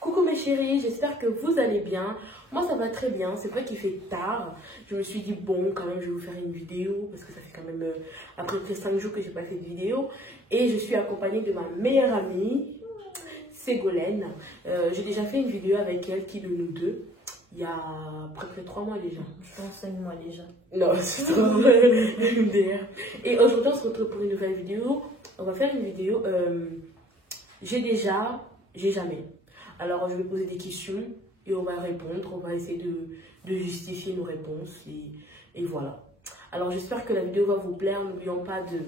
Coucou mes chéris, j'espère que vous allez bien. Moi ça va très bien, c'est vrai qu'il fait tard. Je me suis dit bon quand même je vais vous faire une vidéo parce que ça fait quand même à peu près 5 jours que j'ai pas fait de vidéo. Et je suis accompagnée de ma meilleure amie, Ségolène. J'ai déjà fait une vidéo avec elle, qui de nous deux, il y a à peu près 3 mois déjà. Je pense 5 mois déjà. Non, c'est trop. Et aujourd'hui on se retrouve pour une nouvelle vidéo. On va faire une vidéo j'ai jamais. Alors je vais poser des questions et on va répondre, on va essayer de justifier nos réponses et voilà. Alors j'espère que la vidéo va vous plaire, n'oublions pas de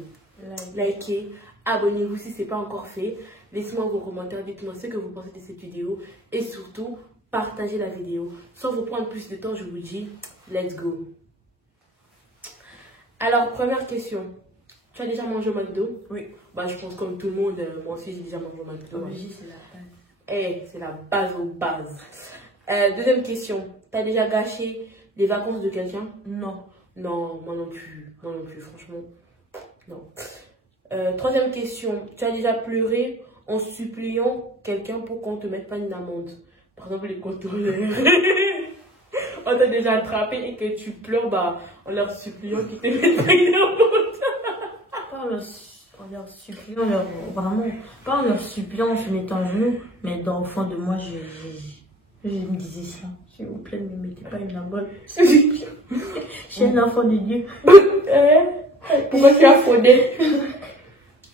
liker, abonnez-vous si ce n'est pas encore fait, laissez-moi vos commentaires, dites-moi ce que vous pensez de cette vidéo et surtout partagez la vidéo. Sans vous prendre plus de temps, je vous dis let's go. Alors première question, tu as déjà mangé au McDo? Oui. Bah je pense comme tout le monde, moi aussi j'ai déjà mangé au McDo. Oui, c'est la base. C'est la base aux bases. Deuxième question. T'as déjà gâché les vacances de quelqu'un? Non. Non, moi non plus. Moi non plus, franchement. Non. Troisième question. Tu as déjà pleuré en suppliant quelqu'un pour qu'on ne te mette pas une amende? Par exemple, les contrôleurs. On t'a déjà attrapé et que tu pleures en leur suppliant qu'ils te mettent pas une amende. En leur suppliant, vraiment, pas en leur suppliant en se mettant à genoux, mais dans le fond de moi, je me disais ça. S'il vous plaît, ne me mettez pas une amende. Je suis un enfant de Dieu. Pourquoi tu as fondé?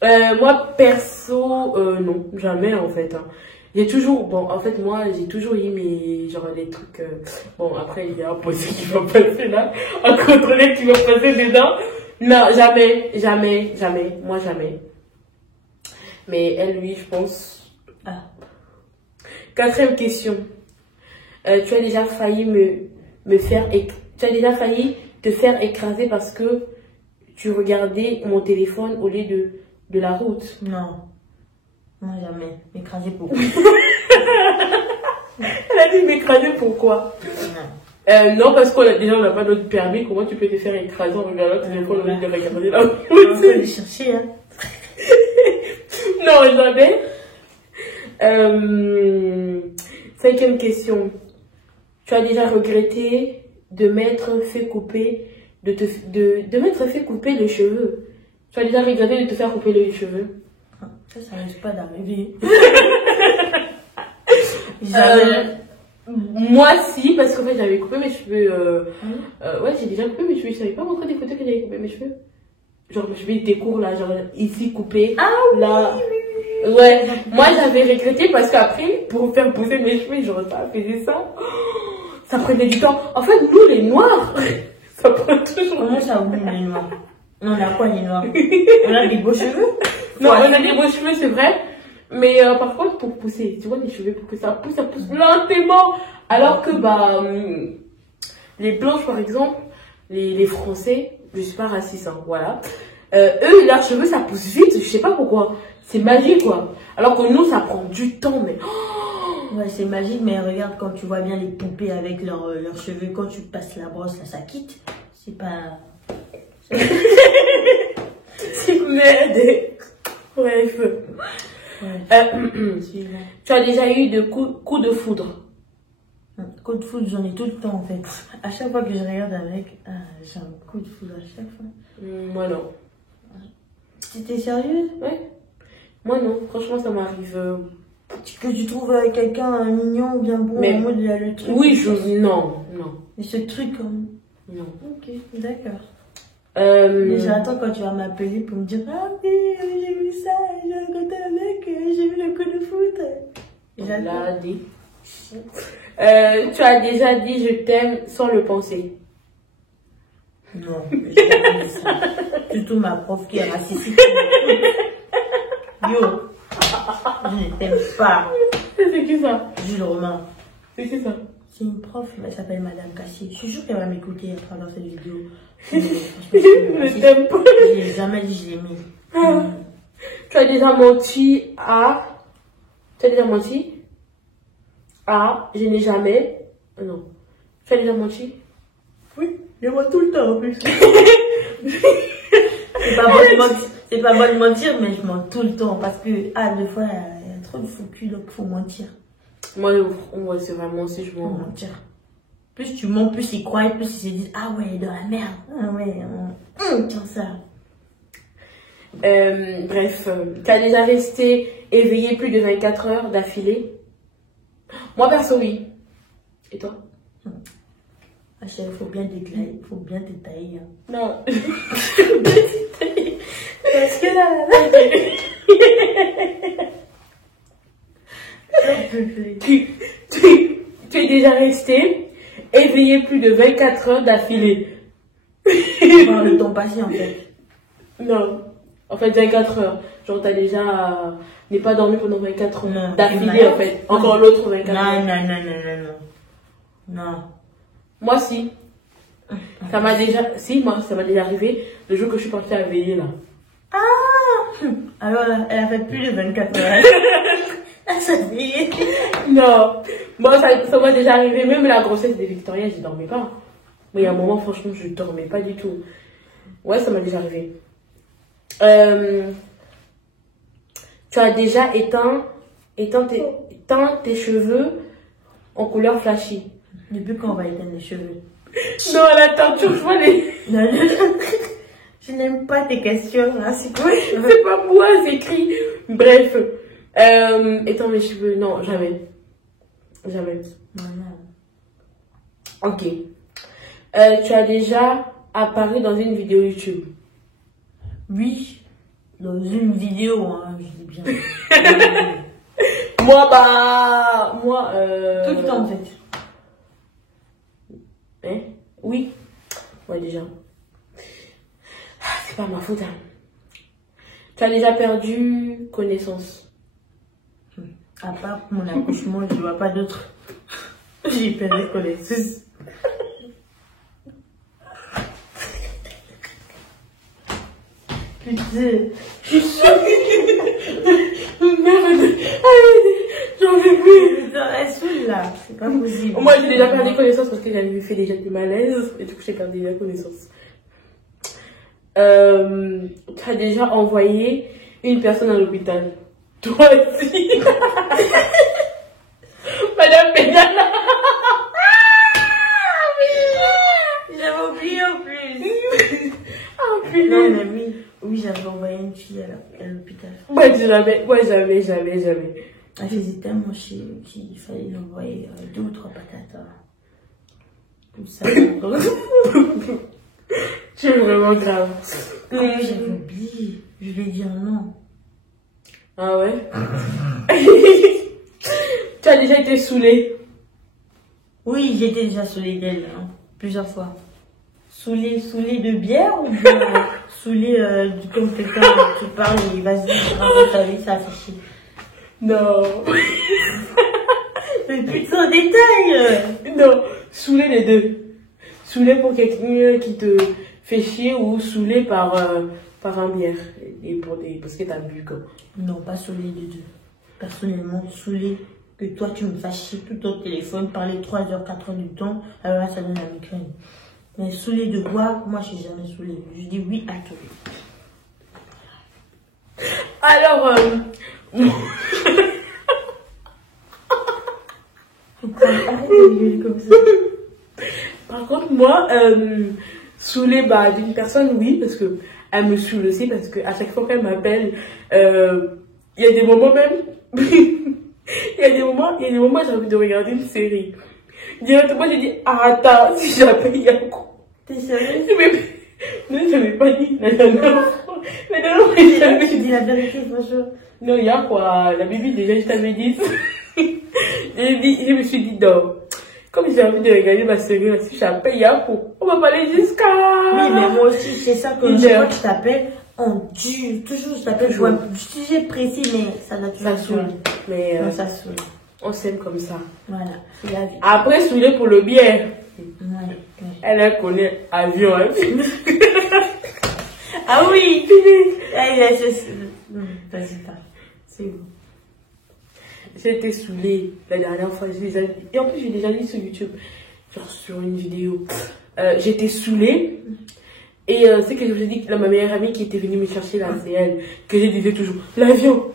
Moi, perso, non, jamais en fait. Hein. J'ai toujours, en fait, moi, j'ai toujours eu genre, des trucs. Bon, après, il y a un poisson qui va passer là, un contrôleur qui va passer dedans. Non, jamais, jamais, jamais. Moi, jamais. Mais elle, lui, je pense. Ah. Quatrième question. Tu as déjà failli tu as déjà failli te faire écraser parce que tu regardais mon téléphone au lieu de la route? Non. Moi, jamais. M'écraser pourquoi? Elle a dit m'écraser pourquoi? Non, parce qu'on a déjà, on n'a pas notre permis. Comment tu peux te faire écraser en regardant ton téléphone au lieu de regarder la route? On peut le chercher, hein. Non, jamais. Cinquième question. Tu as déjà regretté de m'être fait couper, de m'être fait couper les cheveux? Tu as déjà regretté de te faire couper les cheveux? Ça risque pas d'arriver. Moi, si, parce qu'en fait, j'avais coupé mes cheveux. Ouais, j'ai déjà coupé mes cheveux. Je savais pas montrer des photos que j'avais coupé mes cheveux. Genre, mes cheveux étaient courts là, genre ici coupé. Ah là. Oui. Ouais, moi j'avais regretté parce qu'après, pour faire pousser mes cheveux, genre ça faisait ça. Ça prenait du temps. En fait, nous les noirs, ça prend toujours. Comment ça, oui, les noirs? On a quoi, les noirs? On a des beaux cheveux? Non, on a des beaux cheveux, c'est vrai. Mais par contre, pour pousser, tu vois, les cheveux, pour que ça pousse lentement. Alors que, les blanches, par exemple, les Français, je suis pas raciste, hein, voilà. Eux, leurs cheveux, ça pousse vite, je sais pas pourquoi. C'est magique, quoi. Alors que nous, ça prend du temps, mais... Ouais, c'est magique, mais regarde, quand tu vois bien les poupées avec leurs cheveux, quand tu passes la brosse, là, ça quitte. C'est pas... C'est merde. Ouais, les cheveux. Ouais. Tu as déjà eu de coups de foudre? Coup de foudre, j'en ai tout le temps, en fait. À chaque fois que je regarde avec, j'ai un coup de foudre à chaque fois. Moi, non. T'es sérieuse? Ouais. Moi, non. Franchement, ça m'arrive... Que tu trouves quelqu'un mignon ou bien beau, mais en mode, il y a le truc. Oui, non. Et ce truc, comme... Non. Ok, d'accord. J'attends quand tu vas m'appeler pour me dire ah oui, j'ai vu ça, j'ai rencontré un mec, j'ai vu le coup de foot. L'a dit. Tu as déjà dit je t'aime sans le penser? Non, j'ai pas dit ça. Surtout ma prof qui est raciste. Yo, je ne t'aime pas. C'est qui ça? Jules Romain. C'est qui ça? C'est une prof, elle s'appelle Madame Cassier. Je suis sûre qu'elle va m'écouter à travers cette vidéo. Je ne t'aime pas. Je n'ai jamais dit je l'ai mis. Tu as déjà menti à... Tu as déjà menti à... Je n'ai jamais... Non. Tu as déjà menti? Oui, je vois tout le temps en plus. C'est pas bon de mentir, mais je mens tout le temps. Parce que, des fois, il y a trop de faux cul, donc il faut mentir. Moi, c'est vraiment si je Faut mens. mentir. Plus tu mens, plus ils croient, plus ils se disent, ah ouais, il est dans la merde. Ah ouais, tiens ça. Bref, tu as déjà resté éveillé plus de 24 heures d'affilée? Moi, perso, oui. Et toi? Il faut bien détailler. Faut bien détailler. Non. Parce que là. Tu es déjà resté éveillé plus de 24 heures d'affilée. Voir le temps passer en fait. Non. En fait, 24 heures. Genre, t'as déjà n'est pas dormi pendant 24 heures d'affilée en fait. Encore l'autre 24 heures. Non. Moi, si. Ça m'a déjà... Si, moi, ça m'a déjà arrivé le jour que je suis partie à veiller, là. Alors, elle a fait plus de 24 heures. Elle s'est veillée. Non. Moi, ça m'a déjà arrivé. Même la grossesse de Victoria, je dormais pas. Mais il y a un moment, franchement, je dormais pas du tout. Ouais, ça m'a déjà arrivé. Tu as déjà éteint tes cheveux en couleur flashy. Depuis quand on va éteindre les cheveux? Non, la teinture, je vois les... Non. Je n'aime pas tes questions. Hein. C'est quoi? C'est pas moi, c'est écrit. Bref. Éteindre mes cheveux, non, jamais. Jamais. Non. Ok. Tu as déjà apparu dans une vidéo YouTube? Oui. Dans une vidéo, hein, je dis bien. Moi, Tout le temps, en fait. Hein? Oui. Ouais, déjà. C'est pas ma faute, hein. Tu as déjà perdu connaissance? À part mon accouchement, je vois pas d'autre. J'ai perdu connaissance. Putain, je suis sûre. Merde. J'en veux plus. Elle saoule là, c'est pas possible. Moi, j'ai déjà perdu connaissance parce que j'avais fait déjà du malaise. Et du coup, j'ai perdu la connaissance. Tu as déjà envoyé une personne à l'hôpital? Toi aussi. Madame Pédala. J'avais oublié en plus. Ah, putain. Non, mais oui. Oui, j'avais envoyé une fille à l'hôpital. Moi, jamais. Ah, j'hésitais tellement qu'il fallait lui envoyer 2 ou 3 patates. Tout ça. Tu es vraiment grave. J'avais oublié. Je vais dire non. Ah ouais? Tu as déjà été saoulée? Oui, j'étais déjà saoulée d'elle, hein, plusieurs fois. Saoulée de bière ou bien saoulée comme quelqu'un qui parle et vas-y, raconte ta vie, ça fait chier. Non. Mais putain, détail. Non, saoulée les deux. Saoulée pour quelqu'un qui te fait chier ou saoulée par un bière. Et parce que t'as bu quoi. Non, pas saoulée des deux. Personnellement, saoulée que toi tu me fasses chier tout au téléphone, parler 3 heures, 4 heures du temps, alors là ça donne la migraine. Mais saoulée de boire, moi je suis jamais saoulée. Je dis oui à tout. Alors, Arrête de gueuler comme ça. par contre, moi, saoulée d'une personne, oui, parce que elle me saoule aussi, parce que à chaque fois qu'elle m'appelle, il y a des moments même, il y a des moments j'ai envie de regarder une série. Directement, j'ai dit, attends, si j'appelle Yako. T'es sérieuse? Non, je n'avais pas dit la dernière fois. La dernière fois, je t'avais Tu dit. dis la vérité, franchement. Non, il y a quoi, la bibi, déjà, je t'avais dit. Je me suis dit, non. Comme j'ai envie de regarder ma série, si j'appelle Yako, on va parler jusqu'à... Oui, mais moi aussi, c'est ça que chaque fois que je t'appelle, on tue. Toujours, je t'appelle pour un sujet précis, mais ça doit toujours saoule. Mais non, ça saoule. on s'aime comme ça. Voilà, c'est la vie. Après, saoulé pour le bien. Ouais. Elle connaît avion. Hein. Ah oui! Vas-y, pas. C'est bon. J'étais saoulée la dernière fois. Et en plus, j'ai déjà dit sur YouTube, genre sur une vidéo. J'étais saoulée Et c'est que je vous ai dit que ma meilleure amie qui était venue me chercher là, c'est elle, que je disais toujours, l'avion,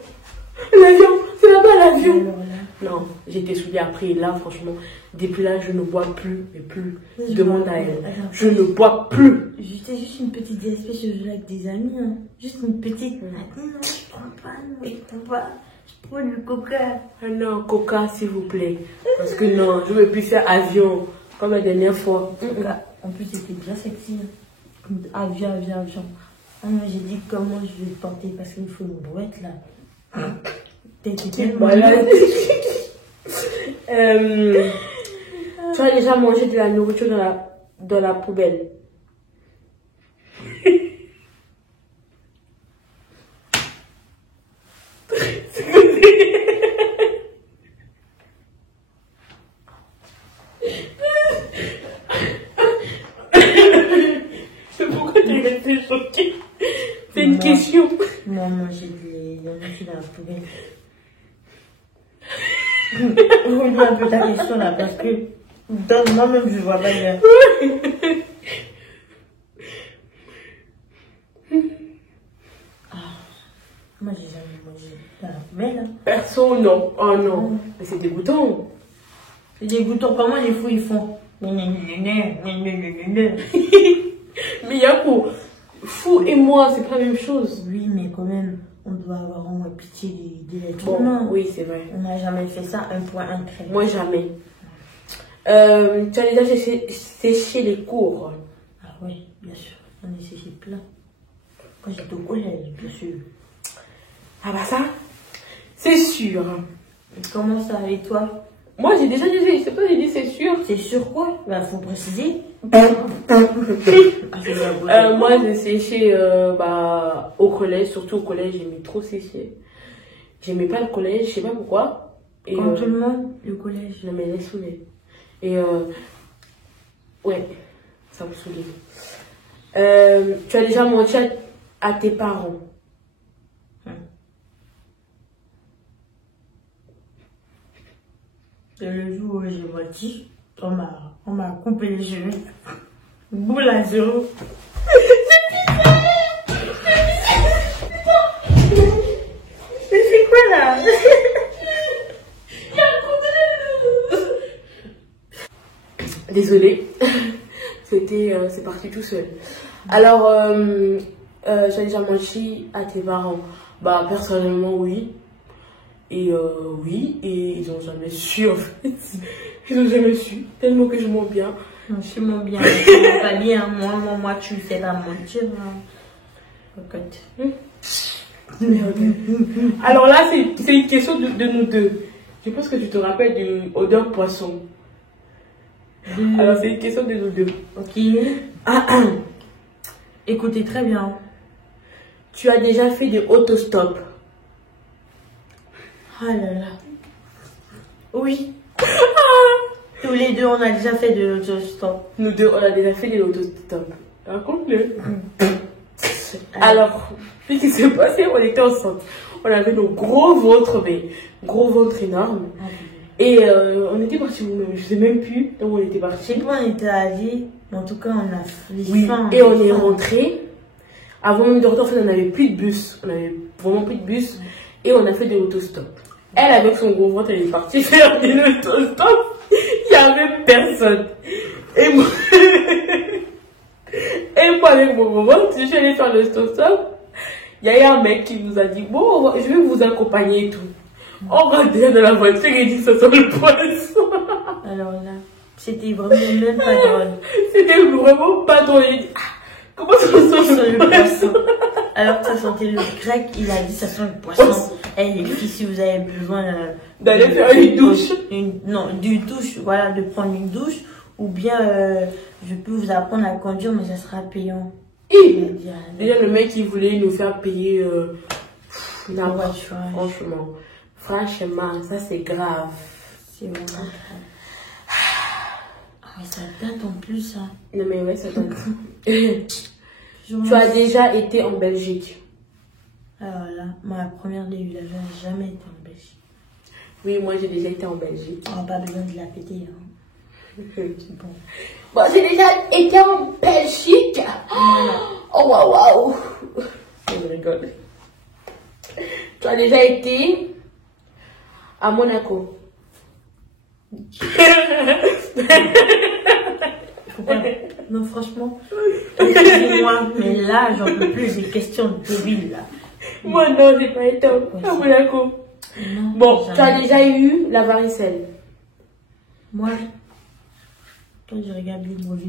l'avion, c'est là-bas l'avion. Alors là, Non, j'ai été saoulée après, et là, franchement, depuis là, je ne bois plus, mais plus. Demande à elle. Je ne bois plus. C'était juste une petite espèce de jeu avec des amis, hein. Juste une petite. Ah, non, je prends pas, non, je prends pas. Je prends le coca. Ah non, coca, s'il vous plaît. Parce que non, je ne veux plus faire avion, comme la dernière fois. Coca. En plus, c'était bien sexy. Hein. Avion, avion, avion. Ah non, j'ai dit comment je vais te porter parce qu'il faut une brouette là. T'étais tellement Voilà. Tu as déjà mangé de la nourriture dans la poubelle. C'est pourquoi tu es resté choquée. C'est une question. Moi, manger de la nourriture dans la poubelle. Relis un peu ta question là parce que dans moi-même je vois pas bien. Moi j'ai jamais mangé dans la poubelle. Hein. Perso, non. Oh non. Mais c'est dégoûtant. C'est dégoûtant. Comment les fous ils font? Mais Yakou, fou et moi, c'est pas la même chose. Oui, mais quand même, on doit avoir au moins pitié des êtres Bon, humains. oui, c'est vrai. On n'a jamais fait ça, un point, un trait. Moi, jamais. Tu as déjà séché les cours? Ah oui, bien sûr. On est séché plein. Quand j'étais au collège, bien sûr. Ah bah ça, c'est sûr. Et comment ça, et toi? Moi, j'ai déjà dit, c'est pas, j'ai dit c'est sûr. C'est sûr quoi? Bah, faut préciser. Moi, j'ai séché au collège, surtout au collège, j'aimais trop sécher. J'aimais pas le collège, je sais pas pourquoi. Et, comme tout le monde, le collège. Non, mais laisse saouler. Et ouais, ça me saoulait. Tu as déjà menti à tes parents? C'est le jour où j'ai menti, on m'a coupé les cheveux. Boule à zéro. Mais c'est quoi là? Désolée, c'est parti tout seul. Alors, tu as déjà menti à tes parents? Bah, personnellement, oui. Et oui, et ils ont jamais su en fait. Ils ont jamais su, tellement que je mens bien. Non, je mens bien, je mens pas bien. Moi, tu ne sais pas mentir. Cocotte. Alors là, c'est une question de nous deux. Je pense que tu te rappelles de odeur poisson. Alors c'est une question de nous deux. Ok. Écoutez très bien. Tu as déjà fait des autostops? Ah là là. Oui. Tous les deux, on a déjà fait de l'autostop. Nous deux, on a déjà fait des autostops. Raconte-le. Alors, ce qui s'est passé, on était ensemble. On avait nos gros ventres, mais gros ventres énormes. Et on était partis où-même, je sais même plus où on était partis. Je sais pas, on était allés, mais en tout cas, on a fait les oui, fins. et on est rentré. Avant même de rentrer, en fait, on n'avait plus de bus. On avait vraiment plus de bus. Et on a fait des autostops. Elle, avec son gros ventre, elle est partie faire des autostops. Il n'y avait personne. Et moi, avec mon gros ventre, je suis allée faire le autostop. Il y a eu un mec qui nous a dit, bon, je vais vous accompagner et tout. On rentre déjà dans la voiture et il dit, ça sent le poisson. Alors là, c'était vraiment même pas drôle. C'était vraiment pas drôle. Il dit, comment ça sent le poisson? Alors que ça sentait le grec, il a dit ça sent le poisson. Et les filles, si vous avez besoin d'aller faire une douche. Non, d'une douche, voilà, de prendre une douche. Ou bien, je peux vous apprendre à conduire, mais ça sera payant. Et déjà, le mec, il voulait nous faire payer la voiture. Franchement, ça c'est grave. C'est vraiment grave. Ah, mais ça date en plus, hein. Non, mais ouais, ça date. Tu as déjà été en Belgique? Alors là, ma première de village, jamais été en Belgique. Oui, moi j'ai déjà été en Belgique. On n'a pas besoin de la péter. Hein. Bon. Bon, j'ai déjà été en Belgique. Oh, waouh, waouh. Je rigole. Tu as déjà été à Monaco. Non, franchement, excusez-moi, mais là, j'en peux plus des questions débiles, là. Moi, non, j'ai pas été à Monaco. Non, Bon, tu as jamais. déjà eu la varicelle. Moi, quand je regarde les mauvais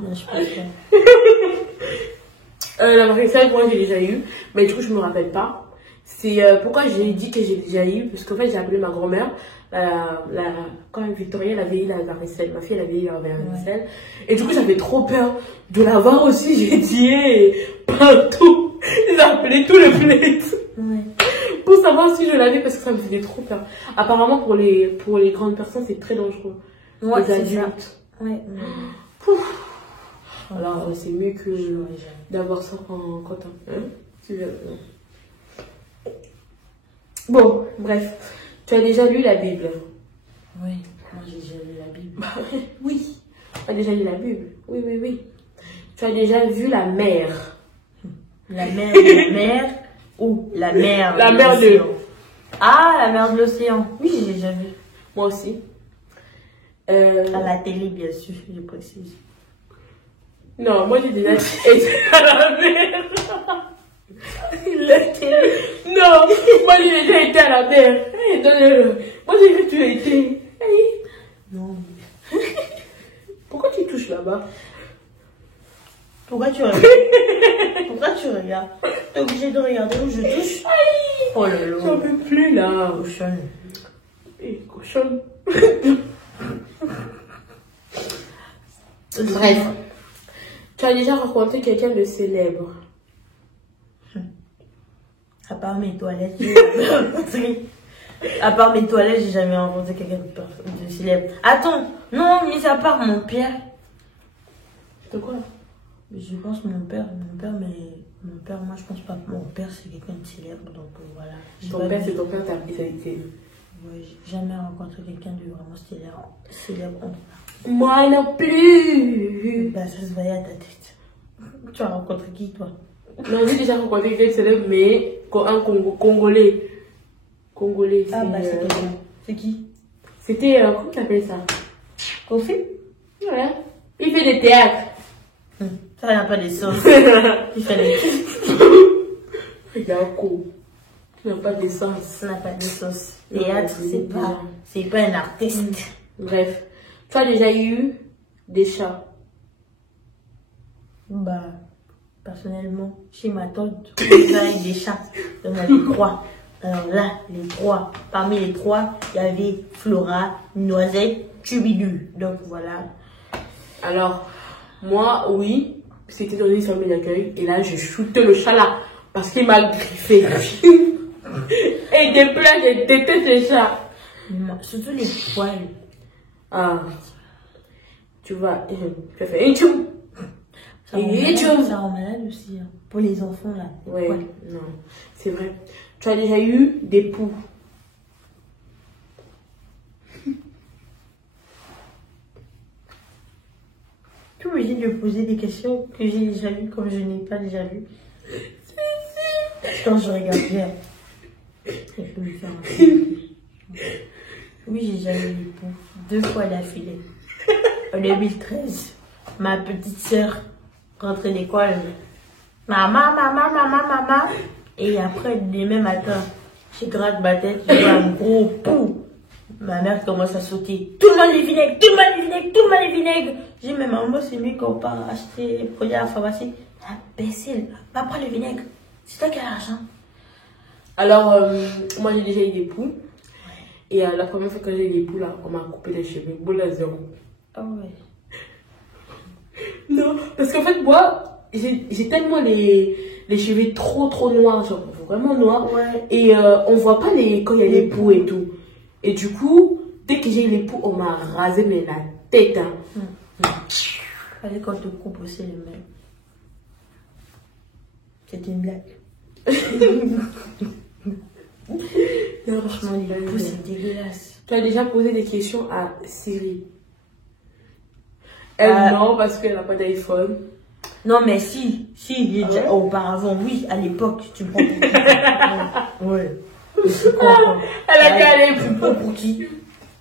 non, je peux pas. La varicelle, moi, j'ai déjà eu. Mais du coup, je me rappelle pas. C'est pourquoi j'ai dit que j'ai déjà eu. Parce qu'en fait, j'ai appelé ma grand-mère. Quand Victoria, elle avait eu la varicelle. Ma fille, elle avait eu la varicelle. Et du coup, j'avais trop peur de l'avoir aussi. J'ai dit, partout. J'ai appelé tous les plates. Ouais. Pour savoir si je l'avais parce que ça me faisait trop peur. Apparemment, pour les grandes personnes, c'est très dangereux. Ouais, les c'est adultes. ça. Ouais. Alors, c'est mieux que d'avoir ça quand tu veux. Bon, bref. Tu as déjà lu la Bible? Oui, moi j'ai déjà lu la Bible. Oui. Tu as déjà lu la Bible? Oui, oui, oui. Tu as déjà vu la mer? La mer de la mer ou la mer La mer de... l'océan? Ah, la mer de l'océan. Oui, j'ai déjà vu. Moi aussi. À la télé, bien sûr, je précise. Non, moi j'ai déjà été à la mer. La télé. Non, moi j'ai déjà été à la mer. Hey, moi j'ai cru que tu as été. Hey. Non. Pourquoi tu touches là-bas? Pourquoi tu regardes? Pourquoi tu regardes? T'es obligé de regarder où je touche? Oh là là. J'en peux plus là. Cochonne. Et cochonne. Bref. Tu as déjà rencontré quelqu'un de célèbre? À part mes toilettes, à part mes toilettes, j'ai jamais rencontré quelqu'un de célèbre. Attends, non, mis à part mon père. De quoi? Je pense mon père, moi je pense pas que mon père c'est quelqu'un de célèbre, donc voilà. Ton père, c'est ton père, t'as spécialité. Ouais, j'ai jamais rencontré quelqu'un de vraiment célèbre en tout cas. Moi non plus. Bah ça se voyait à ta tête. Tu as rencontré qui toi? Non, j'ai déjà rencontré quelqu'un de célèbre, mais un Congolais. Congolais, Ah bah c'est c'est... quelqu'un. C'est qui? C'était, comment t'appelles ça? Kofi? Ouais. Il fait des théâtres. Ça n'a pas de sens. Il fait des... Regarde, tu n'as pas de sens. Ça n'a pas de sens. Non, Théâtre, c'est pas un artiste. Bref. Tu as déjà eu des chats? Bah, personnellement, chez ma tante, on a eu des chats. On avait 3. Alors là, les 3, parmi les 3, il y avait Flora, Noisette, Tubilu. Donc voilà. Alors, moi, oui, c'était dans une famille d'accueil. Et là, je shootais le chat là. Parce qu'il m'a griffé. Et depuis là, j'ai détesté ce chat. Surtout les poils. Ah. Tu vois, je fais une tchoum. Ça rend malade aussi. Hein. Pour les enfants là. Ouais, non, c'est vrai. Tu as déjà eu des poux? Tu es obligé de poser des questions que j'ai déjà vues comme je n'ai pas déjà vues. Quand je regarde bien, je peux me faire un... Oui, j'ai déjà eu des poux. 2 fois d'affilée. En 2013, ma petite sœur rentrait d'école. Maman. Et après, le même matin, je gratte ma tête, je vois un gros pou. Ma mère commence à sauter. Tout le monde est vinaigre, tout le monde est vinaigre, tout le monde est vinaigre. J'ai dit, mais maman, c'est mieux qu'on part acheter les produits à la pharmacie. Imbécile, va prendre le vinaigre. C'est toi qui as l'argent. Alors, moi j'ai déjà eu des poux. Et la première fois que j'ai eu des poux là, on m'a coupé les cheveux. Boule à zéro. Ah ouais. Non, parce qu'en fait, moi, j'ai tellement les cheveux trop noirs, genre vraiment noirs. Ouais. Et on voit pas quand il y a les poux et tout. Et du coup, dès que j'ai eu les poux, on m'a rasé mais la tête. Hein. Fallait qu'on te coupe aussi les mains. C'était une blague. Non, franchement, les poux, c'est dégueulasse. Tu as déjà posé des questions à Siri? Non, parce qu'elle n'a pas d'iPhone. Non, mais si, j'ai Ah déjà, ouais? auparavant, oui, à l'époque, tu me prends pour qui? Ouais. Elle a calé Tu me prends pour qui?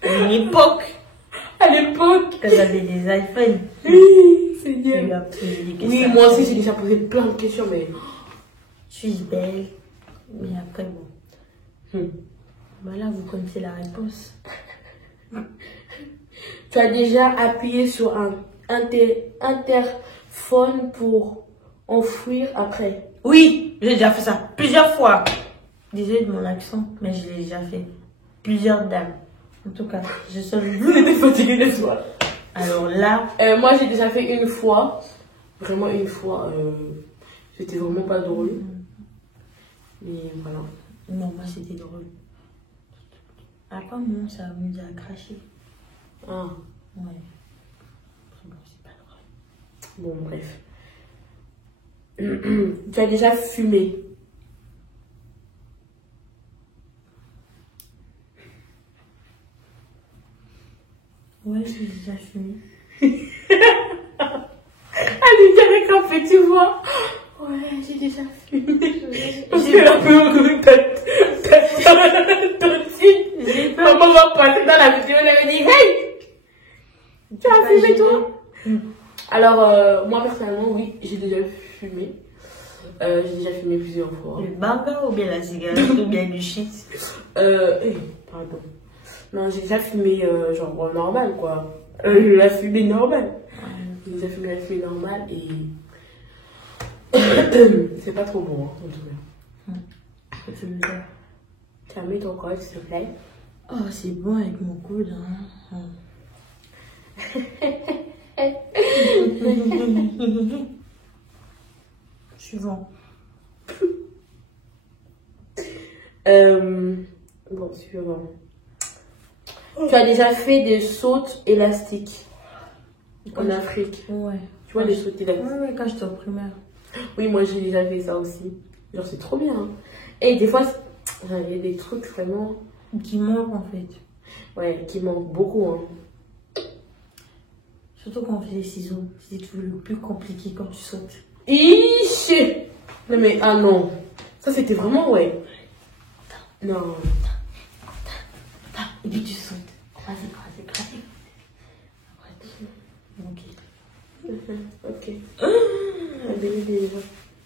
À une époque, à l'époque. quand j'avais des iPhones. Oui, c'est Tu bien. lui as posé des questions. Oui, moi aussi j'ai déjà posé plein de questions, mais. Suis-je belle? Mais après, bon. Voilà, vous connaissez la réponse. Tu as déjà appuyé sur un interphone pour enfuir après? Oui, j'ai déjà fait ça plusieurs fois. Désolée de mon accent, mais je l'ai déjà fait. Plusieurs dames. En tout cas, je suis J'étais fatiguée de toi. Alors là, Moi j'ai déjà fait une fois. Vraiment une fois. C'était vraiment pas drôle. Mais voilà. non, moi c'était drôle. Après, moi, ça m'amuse à cracher. Ah, Ouais. Bon, c'est pas drôle. bon, bref. Tu as déjà fumé? Ouais, j'ai déjà fumé. Elle est direct un peu, tu vois. Ouais, j'ai déjà fumé. Parce que la peur J'ai peur. maman va passer dans la vidéo, elle va dire hey, tu as fumé toi? Alors, moi personnellement, oui, j'ai déjà fumé. J'ai déjà fumé plusieurs fois. Le banga ou bien la cigarette ou bien du shit? Pardon. Non, j'ai déjà fumé genre normal quoi. La fumée normale. J'ai déjà fumé la fumée normale et c'est pas trop bon hein, en tout cas. Tu as mis ton code s'il te plaît. Oh, c'est bon avec mon coude. Hein. Suivant. Bon, suivant. Tu as déjà fait des sautes élastiques en Afrique? Ouais. Tu vois les sautes élastiques? Ouais, quand j'étais au primaire. Oui, moi j'ai déjà fait ça aussi. Genre, c'est trop bien. Hein. Et des fois, il y a des trucs vraiment. Qui manquent en fait. Ouais, qui manquent beaucoup. Hein. Surtout quand on fait les ciseaux. C'est toujours le plus compliqué quand tu sautes. Ichi! Non, mais ah non. Ça, c'était vraiment, ouais. Non. Et puis tu sautes. Croisé. Ok. Ok.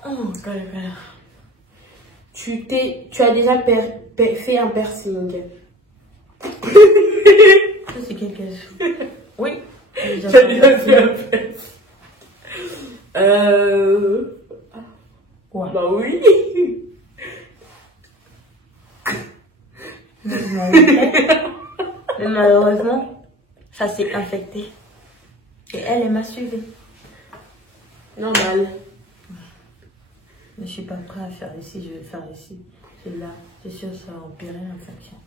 Oh, galère. Tu as déjà fait un piercing? Ça, c'est quelque chose. Oui. Tu as déjà fait un piercing? Quoi? Bah oui. Mais malheureusement, ça s'est infecté. Et elle m'a suivi. Normal. Je ne suis pas prêt à faire ici, je vais le faire ici. C'est là, c'est sûr que ça va empirer l'infection.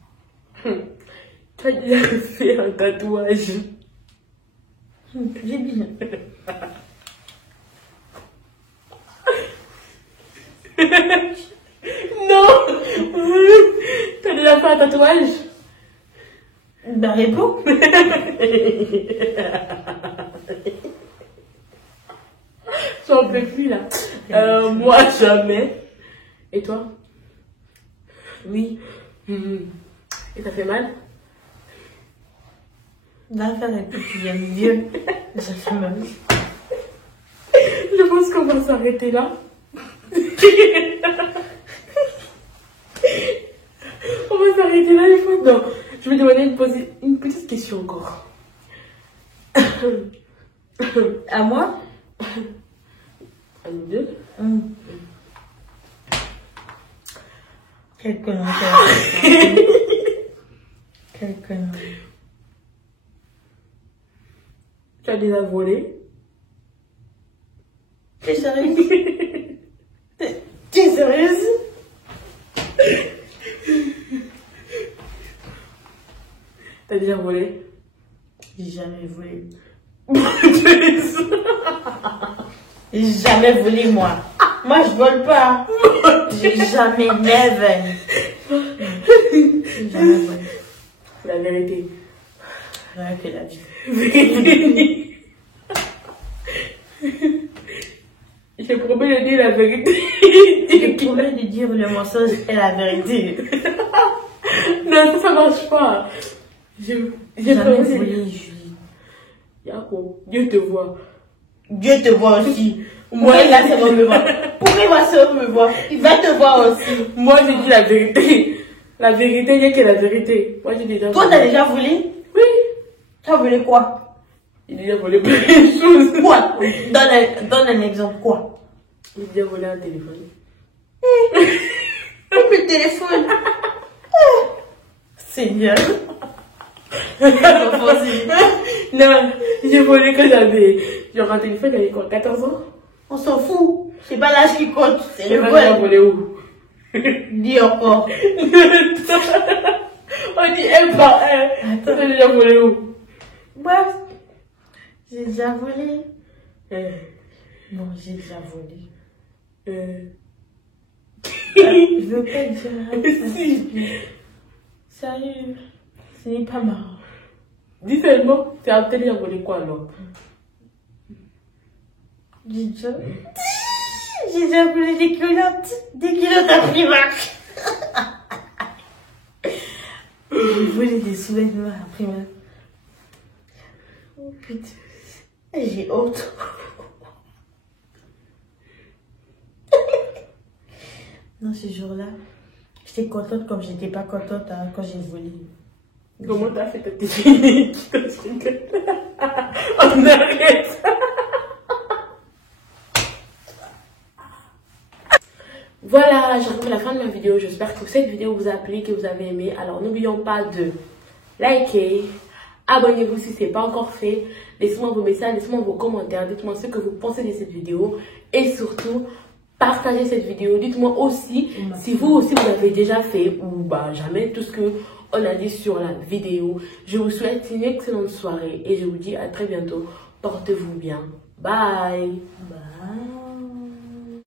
Tu as déjà fait un tatouage? J'ai bien. Non. Tu as déjà fait un tatouage? Ben réponds. J'en peux plus là. Moi jamais. Et toi? Oui. Et ça fait mal? Va faire un peu plus vieux. Ça fait mal. Je pense qu'on va s'arrêter là. On va s'arrêter là les fois. Non, je vais demander de poser une petite question encore. À moi? À nous deux. Quel connard. Quel connard. Tu as déjà volé? T'es sérieuse? T'es sérieuse? T'as déjà volé? J'ai jamais volé. J'ai jamais volé, moi. Moi, je vole pas. J'ai jamais, never. J'ai jamais volé. La vérité. Rien que la vie. Vérité. Je promets de dire la vérité. Je promets de dire le mensonge et la vérité. Non, ça marche pas. J'ai Jamais promis. volé, Julie. Yako, Dieu te voit. Dieu te voit aussi. Moi, Pourquoi là, c'est bon me voir? Pourquoi il va se me voir? Il va te voir aussi. Moi, j'ai dit la vérité. La vérité, il n'y a que la vérité. Moi, j'ai déjà Toi, volé. t'as déjà volé? Oui. Tu as volé quoi? J'ai déjà volé plein de choses. Quoi? Donne un exemple, quoi? J'ai déjà volé un téléphone. Le téléphone. Seigneur. Non, j'ai volé quand j'avais genre un téléphone, j'avais quoi, 14 ans? On s'en fout. C'est pas l'âge qui compte. C'est le J'ai vol. volé où? Dis encore. On dit un par un. Attends, j'ai déjà volé où? Bref. J'ai déjà volé. Euh, Non, j'ai déjà volé. euh, Je veux pas dire. Si. Sérieux. Ce n'est pas marrant. Dis seulement, tu as déjà volé quoi alors? J'ai déjà volé des culottes. Des culottes à Primark. J'ai volé des sous-vêtements à Primark. Oh putain. J'ai honte. Non, ce jour-là, j'étais contente comme j'étais pas contente hein, quand j'ai volé. Comment t'as fait ta technique? On arrête. Voilà, j'arrive à la fin de ma vidéo. J'espère que cette vidéo vous a plu, que vous avez aimé. Alors n'oublions pas de liker, abonnez-vous si ce n'est pas encore fait. Laissez-moi vos messages, laissez-moi vos commentaires. Dites-moi ce que vous pensez de cette vidéo. Et surtout, partagez cette vidéo. Dites-moi aussi si vous aussi vous avez déjà fait ou bah jamais tout ce que on a dit sur la vidéo. Je vous souhaite une excellente soirée et je vous dis à très bientôt. Portez-vous bien. Bye. Bye.